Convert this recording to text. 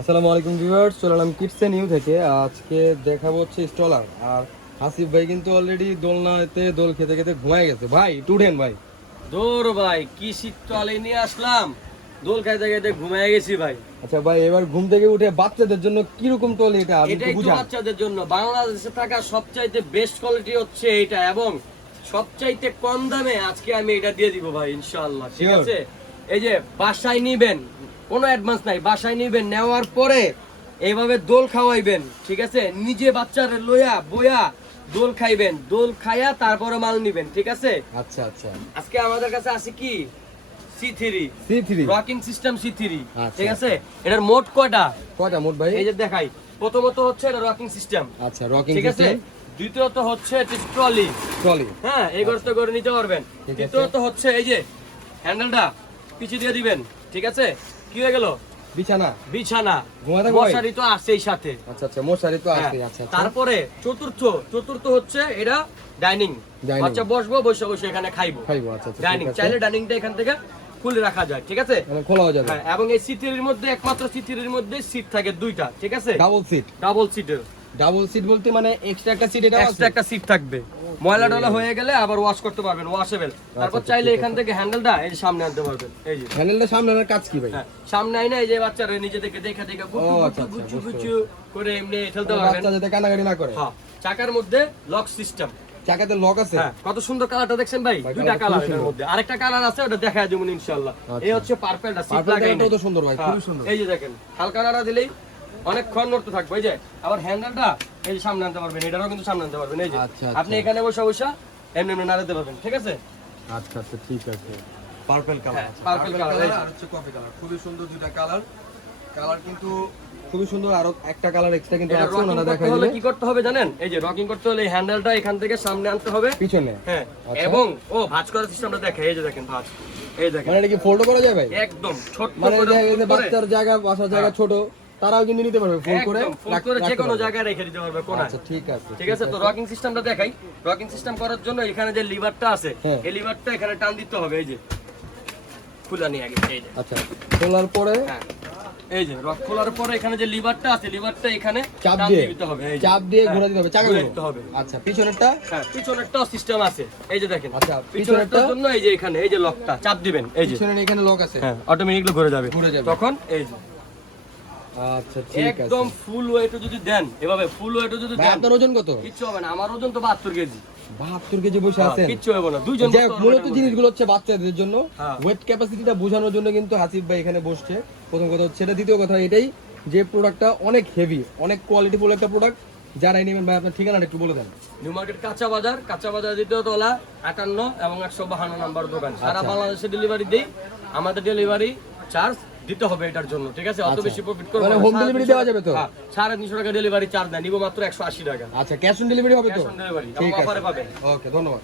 আসসালামু আলাইকুম ভিউয়ার্স, চলে এলাম কিডসে নিউ থেকে। আজকে দেখাবো হচ্ছে স্টলার। আর হাসিফ ভাই কিন্তু অলরেডি দোলনাতে দোল খেতে খেতে ঘুমায় গেছে। ভাই টুডেন ভাই। দৌড় ভাই, কি শীতকালে নিয়ে আসলাম, দোল খাইতে খাইতে ঘুমিয়ে গেছি ভাই। আচ্ছা ভাই, এবার ঘুম থেকে উঠে বাচ্চাদের জন্য কিরকম টলি এটা আপনি একটু এটাই তো বুঝান। বাচ্চাদের জন্য বাংলাদেশে থাকা সবচাইতে বেস্ট কোয়ালিটি হচ্ছে এইটা, এবং সবচাইতে কম দামে আজকে আমি এটা দিয়ে দিব ভাই ইনশাআল্লাহ। ঠিক Sure. আছে, এই যে বাসায় নিবেন, কোনো অ্যাডভান্স নাই, বাসায় নিবেন, নেওয়ার পরে এইভাবে দোল খাওয়াইবেন। ঠিক আছে, নিজে বাচ্চারে লইয়া বইয়া দোল খাইবেন, দোল খাইয়া তারপরে মাল নিবেন। ঠিক আছে, আচ্ছা আচ্ছা, আজকে আমাদের কাছে আছে কি C3 C3 rocking system C3। আচ্ছা, ঠিক আছে, এটার মোট কয়টা কয়টা মোট ভাই? এই যে দেখাই। প্রথমত হচ্ছে এটা রকিং সিস্টেম, আচ্ছা, রকিং ঠিক আছে। সিস্টেম। দ্বিতীয়ত হচ্ছে ট্রলি, টলি, হ্যাঁ এই করতে করে নিতে পারবেন। ঠিক আছে। তৃতীয়ত হচ্ছে এই যে হ্যান্ডেলটা পিছিয়ে দিয়ে দিবেন। ঠিক আছে, কি হয়ে গেল? বিছানা, বিছানা, ঘুমাতে ভয়। মশারি তো আছেই সাথে। আচ্ছা আচ্ছা, মশারি তো হ্যাঁ, আছে। আচ্ছা আচ্ছা, তারপরে চতুর্থ হচ্ছে এটা ডাইনিং। Dining। বাচ্চা বসবো, বসে বসে এখানে খাইবো। খাইবো। আচ্ছা আচ্ছা, ডাইনিং, ঠিক আছে। চাইলে ডাইনিংটা এখান থেকে খুলে রাখা যায়। ঠিক আছে, মানে খোলাও যাবে। হ্যাঁ, এবং এই সিটের মধ্যে একমাত্র সিটের মধ্যে সিট থাকে দুইটা। ঠিক আছে, ডাবল সিট। ডাবল সিটের। ডাবল সিট বলতে মানে এক্সট্রা একটা সিট এটা এক্সট্রা একটা সিট থাকবে, ময়লা টলা হয়ে গেলে আবার ওয়াশ করতে পারবেন, ওয়াশেবল। তারপর আচ্ছা, চাইলে ঠিক এখান থেকে হ্যান্ডেলটা এই যে সামনে আনতে পারবেন। এই যে হ্যান্ডেলটা সামনে আনার কাজ কি ভাই? হ্যাঁ, সামনে আইনা এই যে বাচ্চারা নিজে থেকে দেখা দেখা ও, আচ্ছা, আচ্ছা, গুচু বুঝতে গুচু করে এমনি ঠেলতে পারবেন। বাচ্চা যাতে কানাকানি না করে। হ্যাঁ, চাকার মধ্যে লক সিস্টেম। চাকাতে লক আছে। হ্যাঁ, কত সুন্দর কালারটা দেখছেন ভাই? ভাই, দুইটা কালারটা কালার খুবই এর সুন্দর। মধ্যে, আরেকটা কালার আছে, ওটা দেখায় দেবো ইনশাআল্লাহ। আচ্ছা। এই হচ্ছে পার্পলটা, সিট পার্পল লাগাই কালারটাও তো সুন্দর ভাই, খুবই সুন্দর। এই যে দেখেন, হালকা নাড়া দিলেই অনেকক্ষণ নড়তে থাকবে। এই যে আবার হ্যান্ডেলটা এই যে সামনে আনতে পারবেন, এটারও কিন্তু সামনে আনতে পারবেন। এই যে আচ্ছা, আপনি আচ্ছা। এখানে বসে বসে এমনি এমনি নাড়াতে পারবেন। ঠিক আছে, আচ্ছা আচ্ছা, ঠিক আছে। পার্পল কালার, হ্যাঁ, purple color, এই যে। আর হচ্ছে কফি কালার, খুবই সুন্দর দুইটা কালার। কালার কিন্তু খুবই সুন্দর। আর একটা কালার এক্সট্রা কিন্তু এটা আছে, রকিং ওনারা করতে দেখাই হলে দিবে কি করতে হবে জানেন? এই যে রকিং করতে হলে এই হ্যান্ডেলটা এখান থেকে সামনে আনতে হবে পিছনে। হ্যাঁ, আচ্ছা। এবং ও ভাঁজ করার সিস্টেমটা দেখে, এই যে দেখেন ভাঁজ, এই দেখেন মানে এটা কি ফোল্ড করা যায় ভাই? একদম ছোট মানে করে এই যে fold করে, বাচ্চার জায়গা, বাসার জায়গা ছোট, তারাও কিন্তু নিতে পারবে ফোল্ড করে, একদম fold করে যে রাখতে কোনো পারবে। জায়গায় রেখে দিতে পারবে কোণায়। আচ্ছা, ঠিক আছে। ঠিক আছে, তো রকিং সিস্টেমটা দেখাই। রকিং সিস্টেম করার জন্য এখানে যে লিভারটা আছে, হ্যাঁ। এই লিভারটা এখানে টান দিতে হবে। এই যে খুলে নিয়ে আগে, এই যে আচ্ছা, খোলার পরে হ্যাঁ, এই যে রক খোলার পরে এখানে যে লিভারটা আছে, লিভারটা এখানে চাপ টান দিয়ে, দিতে হবে। এই যে চাপ দিয়ে হ্যাঁ, ঘোরা দিতে হবে, চাকা ঘুরে ঘোরা দিতে হবে। আচ্ছা, পিছনেরটা। হ্যাঁ, পিছনেরটাও সিস্টেম আছে। এই যে দেখেন, আচ্ছা, পিছনেরটার পিছনেরটা? জন্য এই যে এখানে এই যে লকটা চাপ দিবেন, এই যে পিছনের এখানে লক আছে। হ্যাঁ, অটোমেটিকলি ঘুরে যাবে। ঘুরে যাবে। তখন এই যে আচ্ছা, ঠিক আছে। একদম ফুল ওয়েটও যদি দেন, এভাবে ফুল ওয়েটও যদি ভাই, দেন, আপনার ওজন কত? কিচ্ছু হবে না। আমার ওজন তো 72 কেজি। 72 কেজি বসে আছেন? কিচ্ছু হবে না, দুইজন যাই হোক, বসতে পারবে মূলত এটার মধ্যে। জিনিসগুলো হচ্ছে বাচ্চাদের জন্য। হ্যাঁ। ওয়েট ক্যাপাসিটিটা বোঝানোর জন্য কিন্তু হাসিফ ভাই এখানে বসছে। প্রথম কথা হচ্ছে এটা। দ্বিতীয় কথা এটাই যে প্রোডাক্টটা অনেক হেভি, অনেক কোয়ালিটিফুল একটা প্রোডাক্ট। যারাই নেবেন ভাই, আপনার ঠিকানাটা একটু বলে দেন। নিউ মার্কেট কাঁচা বাজার দ্বিতীয় তলা 58 এবং 152 নাম্বার দোকান। সারা আচ্ছা। বাংলাদেশে ডেলিভারি দেই। আমাদের ডেলিভারি চার্জ দিতে হবে এটার জন্য। ঠিক আছে, অত আচ্ছা। বেশি প্রফিট করব মানে না। home delivery দেওয়া যাবে তো? হ্যাঁ, 350 টাকা ডেলিভারি চার্জ দেয়, নিব মাত্র 180 টাকা। আচ্ছা, ক্যাশ অন ডেলিভারি হবে তো? ক্যাশ অন ডেলিভারি এবং ঠিক অফারে আছে, পাবেন। ওকে, ধন্যবাদ।